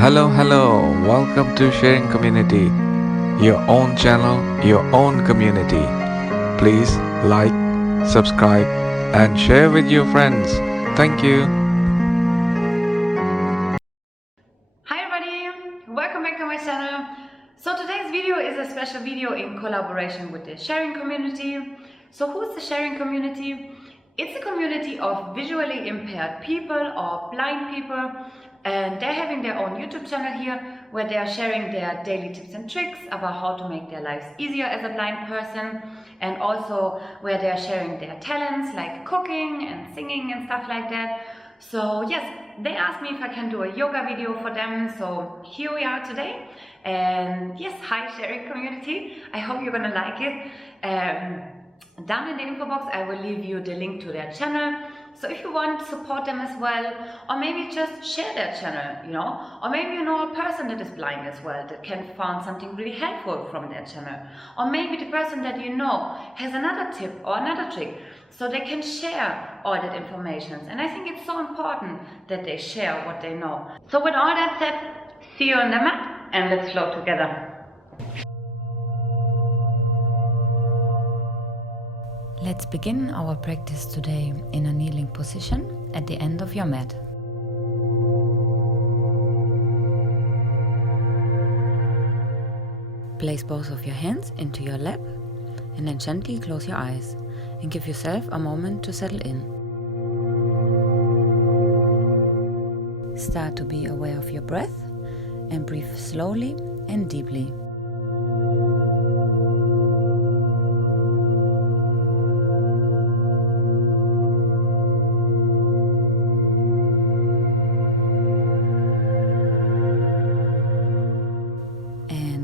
Hello, welcome to Sharing Community, your own channel, your own community. Please like, subscribe, and share with your friends. Thank you. Hi everybody, welcome back to my channel. So today's video is a special video in collaboration with the Sharing Community. So who's the Sharing Community? It's a community of visually impaired people or blind people, and they're having their own YouTube channel here where they are sharing their daily tips and tricks about how to make their lives easier as a blind person, and also where they are sharing their talents like cooking and singing and stuff like that. So yes, they asked me if I can do a yoga video for them, so here we are today. And yes, hi Sharing Community, I hope you're gonna like it. Down in the info box I will leave you the link to their channel, so if you want to support them as well, or maybe just share their channel, or maybe you know a person that is blind as well that can find something really helpful from their channel, or maybe the person that you know has another tip or another trick, so they can share all that information. And I think it's so important that they share what they know. So with all that said, see you on the mat and let's flow together. Let's begin our practice today in a kneeling position at the end of your mat. Place both of your hands into your lap and then gently close your eyes and give yourself a moment to settle in. Start to be aware of your breath and breathe slowly and deeply.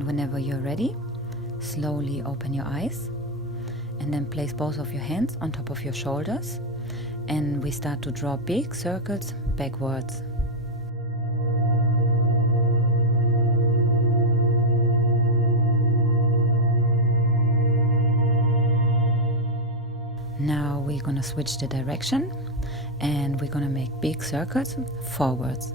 Whenever you're ready, slowly open your eyes and then place both of your hands on top of your shoulders, and we start to draw big circles backwards. Now we're gonna switch the direction and we're gonna make big circles forwards.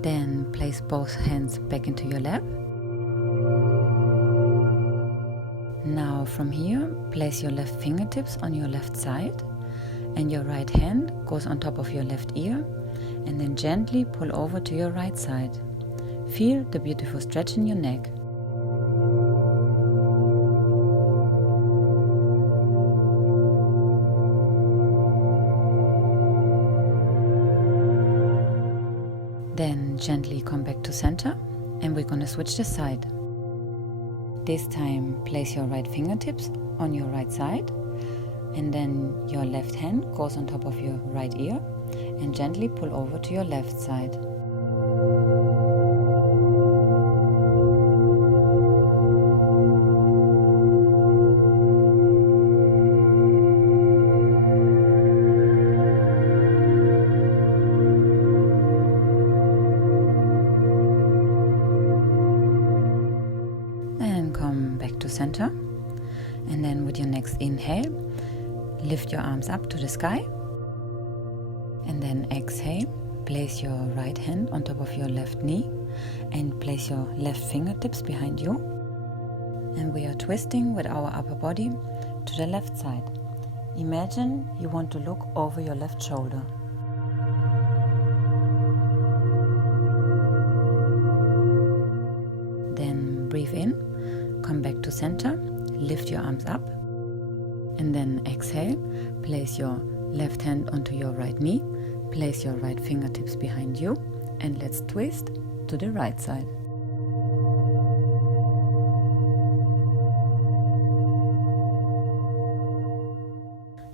Then place both hands back into your lap. Now from here, place your left fingertips on your left side and your right hand goes on top of your left ear, and then gently pull over to your right side. Feel the beautiful stretch in your neck. Then gently come back to center and we're gonna switch the side. This time place your right fingertips on your right side and then your left hand goes on top of your right ear and gently pull over to your left side. Center, and then with your next inhale, lift your arms up to the sky, and then exhale, place your right hand on top of your left knee and place your left fingertips behind you, and we are twisting with our upper body to the left side. Imagine you want to look over your left shoulder. Then breathe in. Come back to center, lift your arms up, and then exhale, place your left hand onto your right knee, place your right fingertips behind you, and let's twist to the right side.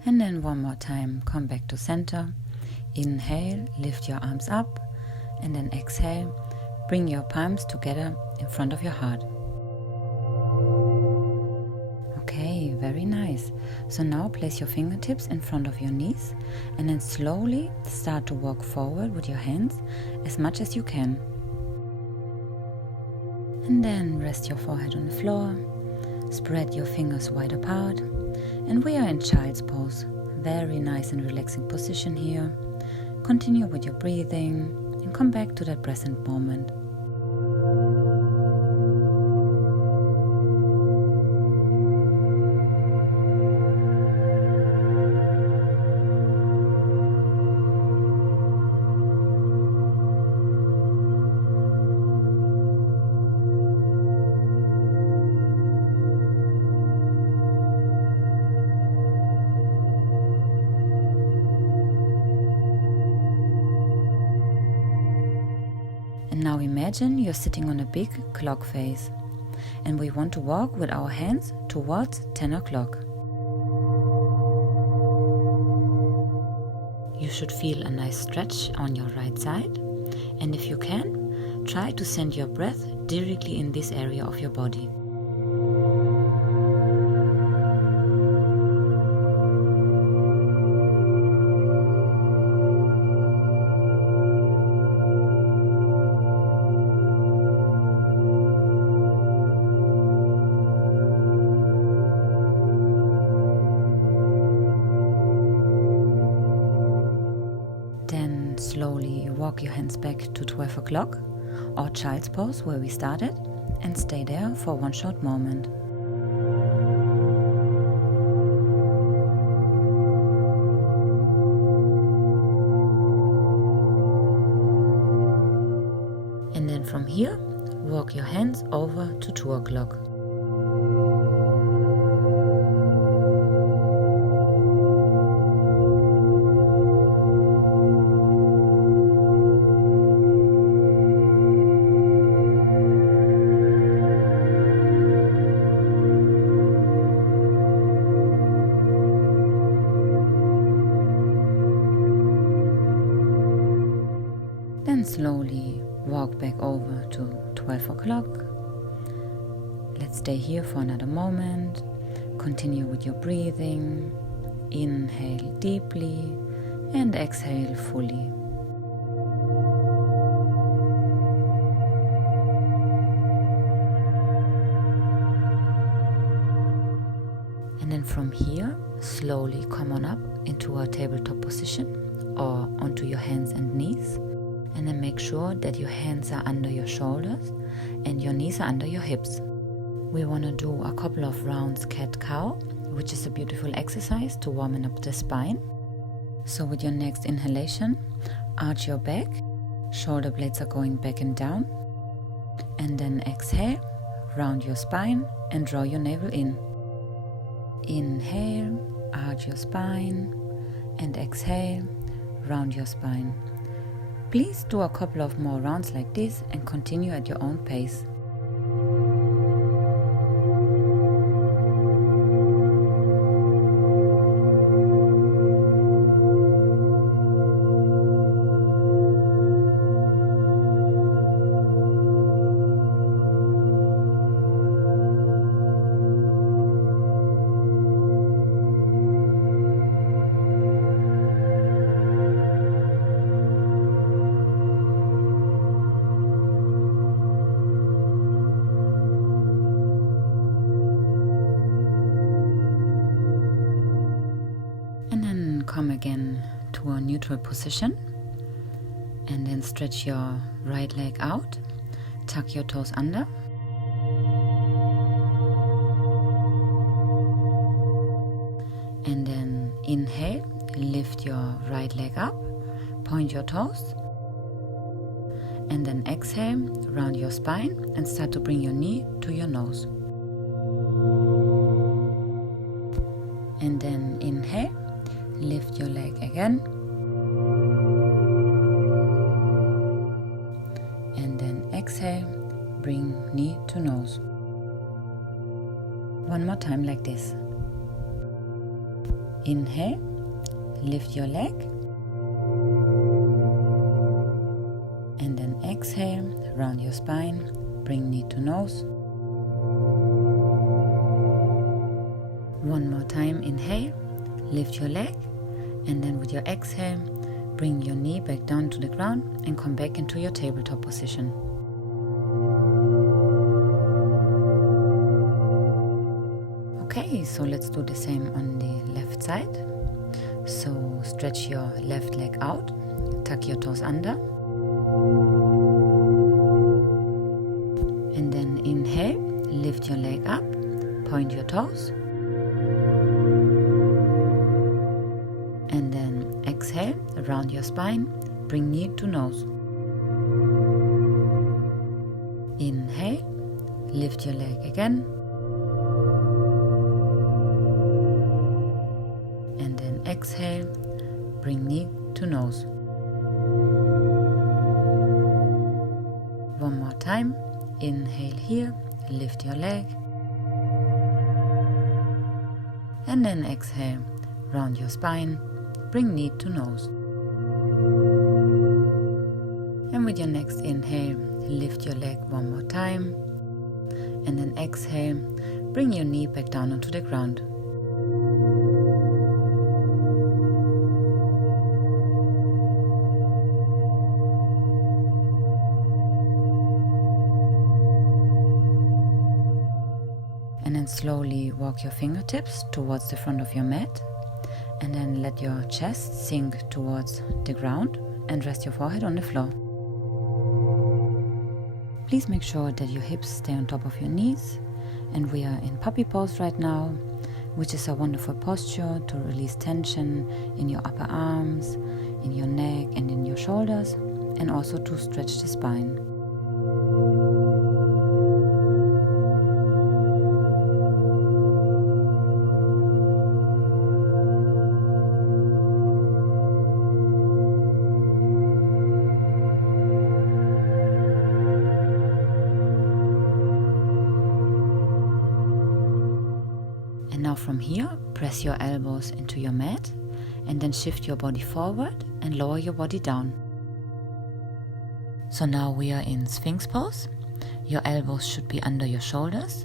And then one more time, come back to center, inhale, lift your arms up, and then exhale, bring your palms together in front of your heart. Okay, very nice. So now place your fingertips in front of your knees and then slowly start to walk forward with your hands as much as you can. And then rest your forehead on the floor, spread your fingers wide apart, and we are in child's pose. Very nice and relaxing position here. Continue with your breathing and come back to that present moment. And now imagine you're sitting on a big clock face and we want to walk with our hands towards 10 o'clock. You should feel a nice stretch on your right side, and if you can, try to send your breath directly in this area of your body. Then slowly walk your hands back to 12 o'clock or child's pose where we started and stay there for one short moment. And then from here, walk your hands over to 2 o'clock. Then slowly walk back over to 12 o'clock. Let's stay here for another moment. Continue with your breathing. Inhale deeply and exhale fully. And then from here, slowly come on up into a tabletop position or onto your hands and knees. And then make sure that your hands are under your shoulders and your knees are under your hips. We want to do a couple of rounds cat-cow, which is a beautiful exercise to warm up the spine. So with your next inhalation, arch your back, shoulder blades are going back and down. And then exhale, round your spine and draw your navel in. Inhale, arch your spine, and exhale, round your spine. Please do a couple of more rounds like this and continue at your own pace. Come again to a neutral position and then stretch your right leg out, tuck your toes under. And then inhale, lift your right leg up, point your toes. And then exhale, round your spine and start to bring your knee to your nose. And then inhale. Lift your leg again. And then exhale, bring knee to nose. One more time like this. Inhale, lift your leg. And then exhale, round your spine, bring knee to nose. One more time, inhale, lift your leg. And then with your exhale, bring your knee back down to the ground and come back into your tabletop position. knees, so let's do the same on the left side. So stretch your left leg out, tuck your toes under, and then inhale, lift your leg up, point your toes, and then exhale, round your spine, bring knee to nose. Inhale, lift your leg again, and then exhale, bring knee to nose. One more time, inhale here, lift your leg, and then exhale, round your spine, bring knee to nose. And with your next inhale, lift your leg one more time, and then exhale, bring your knee back down onto the ground. And then slowly walk your fingertips towards the front of your mat, and then let your chest sink towards the ground and rest your forehead on the floor. Please make sure that your hips stay on top of your knees, and we are in puppy pose right now, which is a wonderful posture to release tension in your upper arms, in your neck and in your shoulders, and also to stretch the spine. And now from here, press your elbows into your mat and then shift your body forward and lower your body down. So now we are in Sphinx pose. Your elbows should be under your shoulders.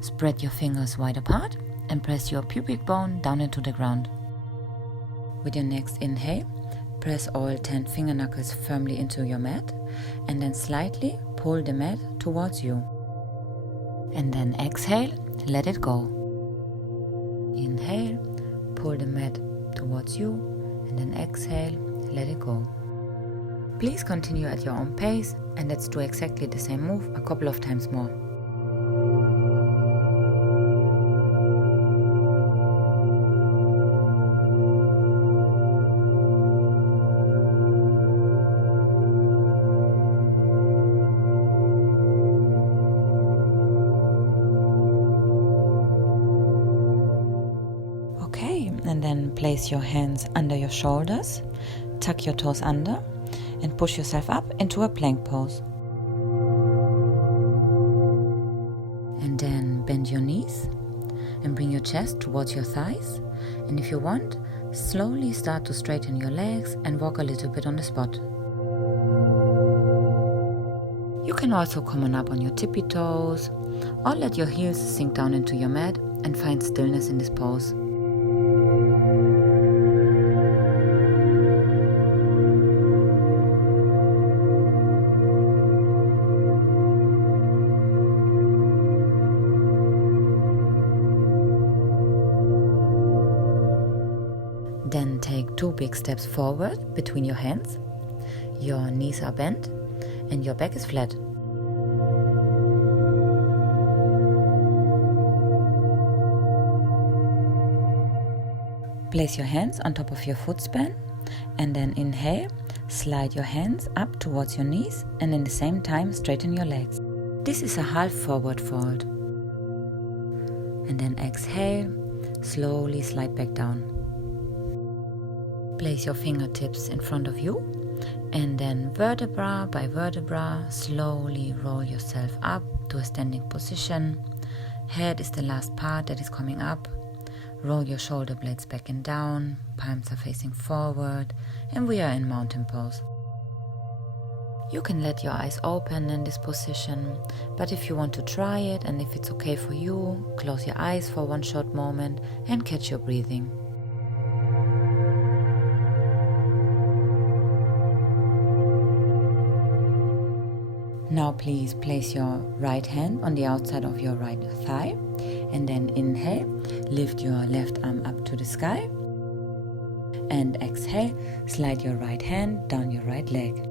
Spread your fingers wide apart and press your pubic bone down into the ground. With your next inhale, press all 10 finger knuckles firmly into your mat and then slightly pull the mat towards you. And then exhale, let it go. Inhale, pull the mat towards you, and then exhale, let it go. Please continue at your own pace, and let's do exactly the same move a couple of times more. And then place your hands under your shoulders, tuck your toes under, and push yourself up into a plank pose. And then bend your knees and bring your chest towards your thighs. And if you want, slowly start to straighten your legs and walk a little bit on the spot. You can also come on up on your tippy toes, or let your heels sink down into your mat and find stillness in this pose. Then take 2 big steps forward between your hands. Your knees are bent and your back is flat. Place your hands on top of your foot span and then inhale, slide your hands up towards your knees and at the same time straighten your legs. This is a half forward fold. And then exhale, slowly slide back down. Place your fingertips in front of you and then vertebra by vertebra slowly roll yourself up to a standing position. Head is the last part that is coming up. Roll your shoulder blades back and down, palms are facing forward, and we are in mountain pose. You can let your eyes open in this position, but if you want to try it and if it's okay for you, close your eyes for one short moment and catch your breathing. Now please place your right hand on the outside of your right thigh, and then inhale, lift your left arm up to the sky, and exhale, slide your right hand down your right leg.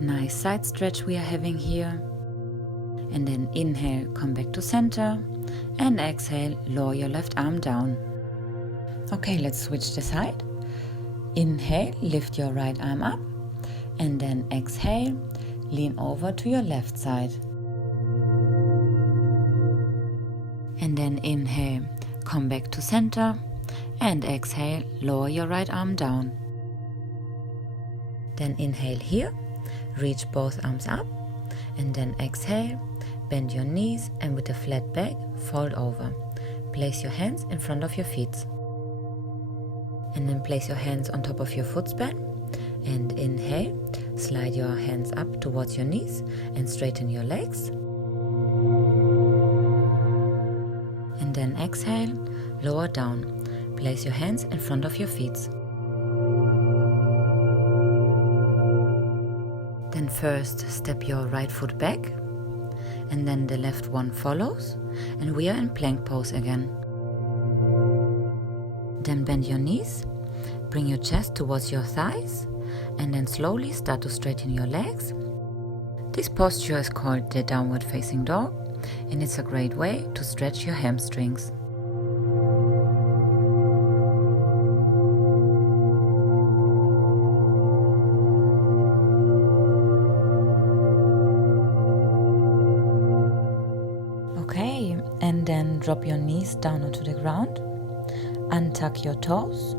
Nice side stretch we are having here. And then inhale, come back to center, and exhale, lower your left arm down. Okay, let's switch the side. Inhale, lift your right arm up, and then exhale, lean over to your left side. And then inhale, come back to center, and exhale, lower your right arm down. Then inhale here, reach both arms up, and then exhale, bend your knees, and with a flat back, fold over. Place your hands in front of your feet. And then place your hands on top of your foot span, and inhale, slide your hands up towards your knees and straighten your legs. And then exhale, lower down. Place your hands in front of your feet. Then first step your right foot back, and then the left one follows, and we are in plank pose again. Then bend your knees, bring your chest towards your thighs, and then slowly start to straighten your legs. This posture is called the downward facing dog, and it's a great way to stretch your hamstrings. Okay, and then drop your knees down onto the ground, untuck your toes,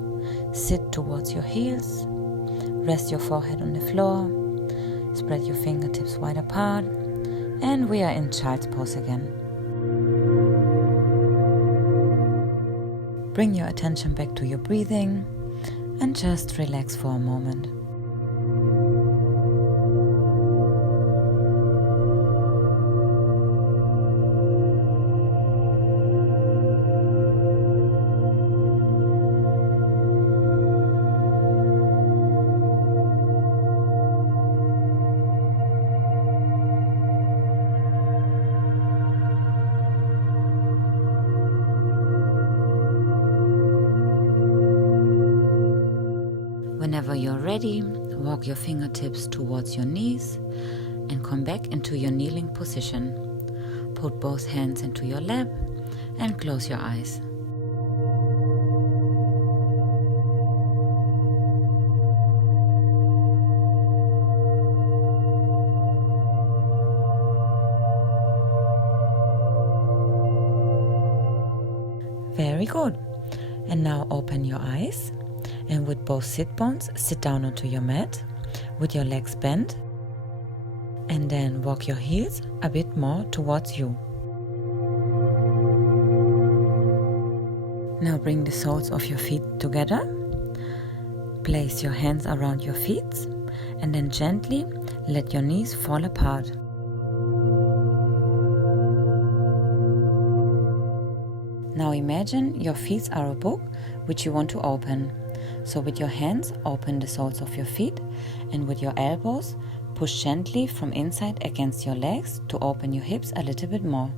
sit towards your heels, rest your forehead on the floor, spread your fingertips wide apart, and we are in child's pose again. Bring your attention back to your breathing and just relax for a moment. Whenever you're ready, walk your fingertips towards your knees and come back into your kneeling position. Put both hands into your lap and close your eyes. Very good. And now open your eyes. And with both sit bones, sit down onto your mat with your legs bent, and then walk your heels a bit more towards you. Now bring the soles of your feet together, place your hands around your feet, and then gently let your knees fall apart. Now imagine your feet are a book which you want to open. So with your hands, open the soles of your feet, and with your elbows, push gently from inside against your legs to open your hips a little bit more.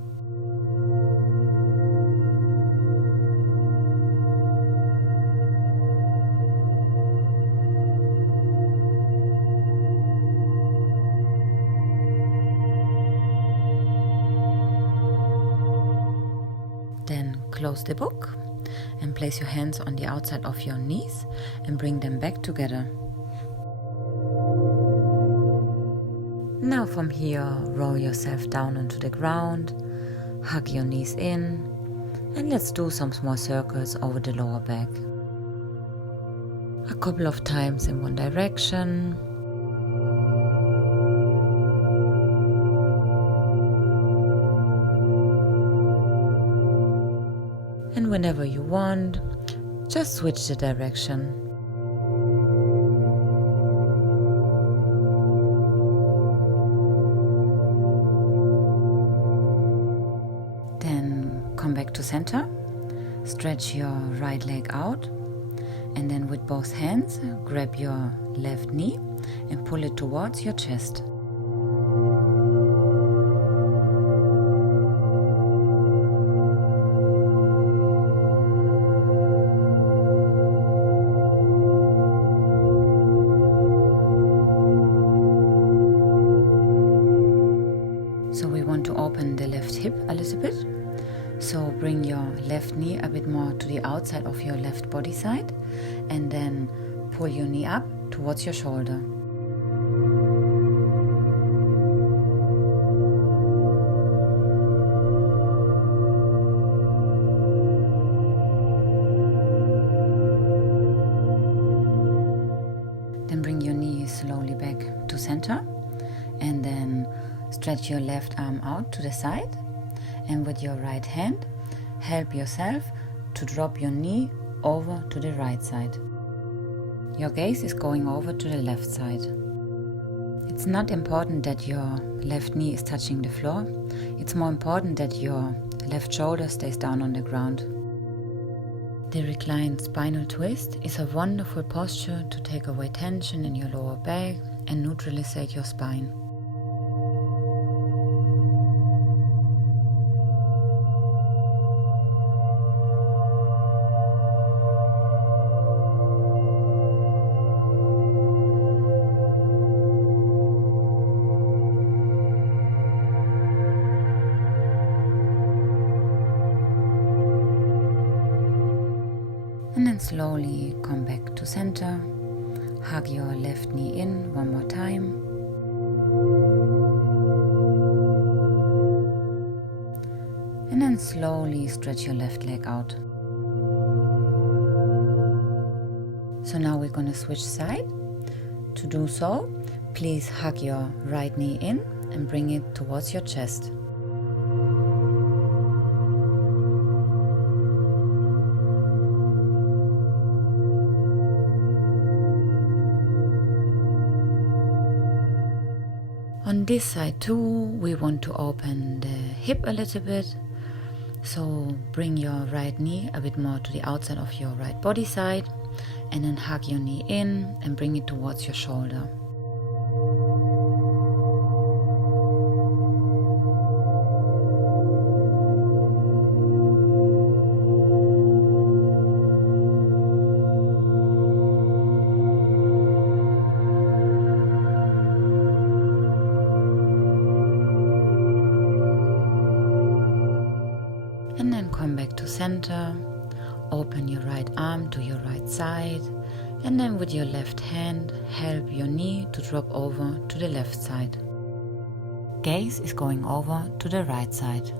Then close the book and place your hands on the outside of your knees and bring them back together. Now from here, roll yourself down onto the ground, hug your knees in, and let's do some small circles over the lower back. A couple of times in one direction. And whenever you want, just switch the direction. Then come back to center, stretch your right leg out, and then with both hands, grab your left knee and pull it towards your chest. want to open the left hip a little bit. So bring your left knee a bit more to the outside of your left body side and then pull your knee up towards your shoulder. Then bring your knee slowly back to center and then stretch your left arm out to the side, and with your right hand help yourself to drop your knee over to the right side. Your gaze is going over to the left side. It's not important that your left knee is touching the floor. It's more important that your left shoulder stays down on the ground. The reclined spinal twist is a wonderful posture to take away tension in your lower back and neutralize your spine. And then slowly come back to center. Hug your left knee in one more time. And then slowly stretch your left leg out. So now we're going to switch side. To do so, please hug your right knee in and bring it towards your chest. On this side too, we want to open the hip a little bit. So bring your right knee a bit more to the outside of your right body side and then hug your knee in and bring it towards your shoulder. And then come back to center, open your right arm to your right side, and then with your left hand help your knee to drop over to the left side. Gaze is going over to the right side.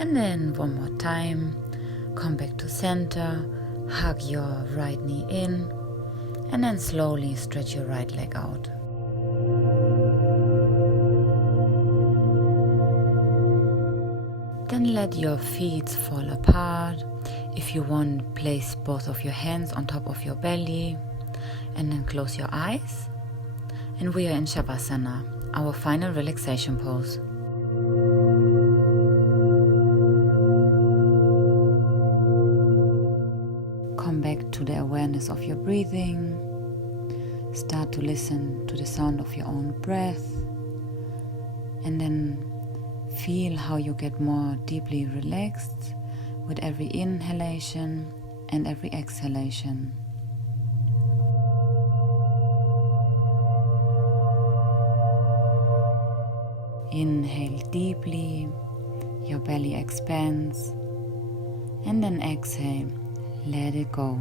And then one more time, come back to center, hug your right knee in, and then slowly stretch your right leg out. Then let your feet fall apart. If you want, place both of your hands on top of your belly, and then close your eyes. And we are in Shavasana, our final relaxation pose. Come back to the awareness of your breathing. Start to listen to the sound of your own breath. And then feel how you get more deeply relaxed with every inhalation and every exhalation. Inhale deeply, your belly expands, and then exhale, let it go.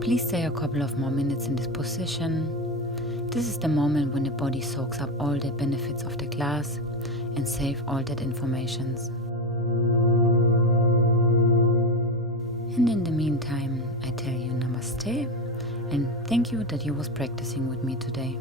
Please stay a couple of more minutes in this position. This is the moment when the body soaks up all the benefits of the class and save all that information. And in the meantime, I tell you namaste and thank you that you was practicing with me today.